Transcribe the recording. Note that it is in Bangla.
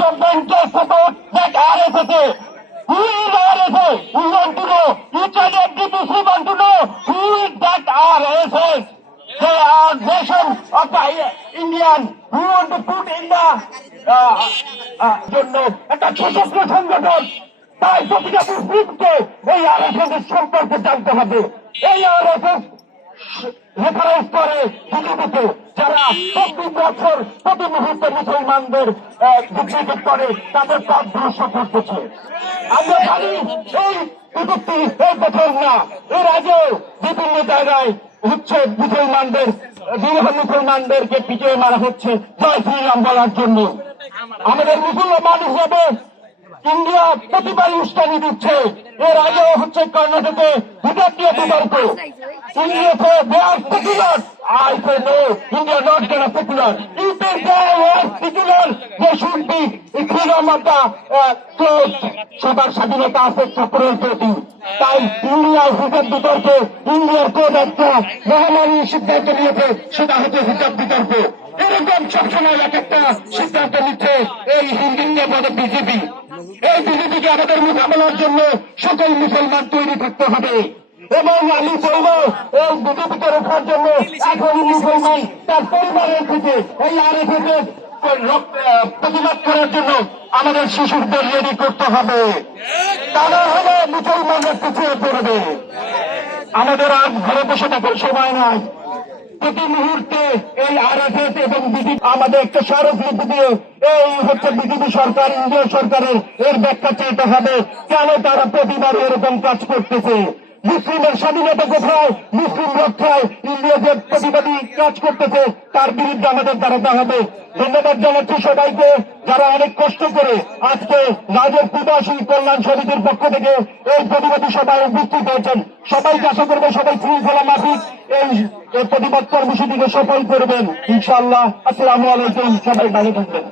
governmental support that RSS. Who is RSS? We want to know. Each and every Muslim want to know who is that RSS. They are nation of the Indian who want to put in the জন্য একটা সশস্ত্র সংগঠন। তাই প্রতিটা মুসলিমকে এই RSS এর সম্পর্কে জানতে হবে। এই RSS রেফারেন্স করে বিজেপিতে যারা প্রতি বছর প্রতি মুহূর্তে মুসলমানদের ডিগ্রেড করে তাদের পথ ভ্রষ্ট করতেছে। আমরা জানি এই বিভক্তি এই বছর না, এর আগেও বিভিন্ন জায়গায় হচ্ছে মুসলমানদের মুসলমানদেরকে পিটিয়ে মারা হচ্ছে জয় শ্রীরাম বলার জন্য। আমাদের মুসলমান হিসাবে ইন্ডিয়া প্রতিবারই উস্কানি দিচ্ছে। এর আগেও হচ্ছে কর্ণাটকে হিজাব নিয়ে বিতর্ক। India said they are secular. I say no, India not gonna secular. If they are secular, they should be freedom of the clothes. সবার স্বাধীনতা আছে কাপড়ের প্রতি। তাই ইন্ডিয়ার হিজাব বিতর্কে ইন্ডিয়ার কোড একটা মহামারী সিদ্ধান্ত নিয়েছে, সেটা হচ্ছে হিজাব বিতর্ক। এরকম সবসময় এক একটা সিদ্ধান্ত নিচ্ছে এই হিন্দুত্ববাদী বিজেপি। এই বিজেপিকে আমাদের মোকাবেলার জন্য সকল মুসলমান তৈরি করতে হবে। এবং আমি বলবো এই বিজেপিকে রক্ষার জন্য এখন মুসলমান তার পরিবারের থেকে এই RSS প্রতিবাদ করার জন্য আমাদের শিশুদের রেডি করতে হবে। তা না হলে মুসলমানরা পিছিয়ে পড়বে। আমাদের আর ঘরে বসে থাকার সময় নাই। প্রতি মুহূর্তে এই RSS এবং বিজেপি আমাদের একটা স্মারকলিপি দিয়ে এই হচ্ছে বিজেপি সরকার ইন্ডিয়া সরকারের এর ব্যাখ্যা চাইতে হবে কেন তারা প্রতিবার এরকম কাজ করতেছে। মুসলিমের স্বাধীনতা কোথায়, মুসলিম রক্ষায় ইন্ডিয়া যে প্রতিবাদী কাজ করতেছে তার বিরুদ্ধে আমাদের দাঁড়াতে হবে। ধন্যবাদ জানাচ্ছি সবাইকে যারা অনেক কষ্ট করে আজকে রাজের প্রবাসী কল্যাণ সমিতির পক্ষ থেকে এই প্রতিবাদী সভায় উপস্থিত হয়েছেন। সবাইকে আশা করবো সবাই শৃঙ্খলা মাফিক এই প্রতিবাদ কর্মসূচিকে সফল করবেন ইনশাআল্লাহ। আসসালামু আলাইকুম, সবাই ভালো থাকবেন।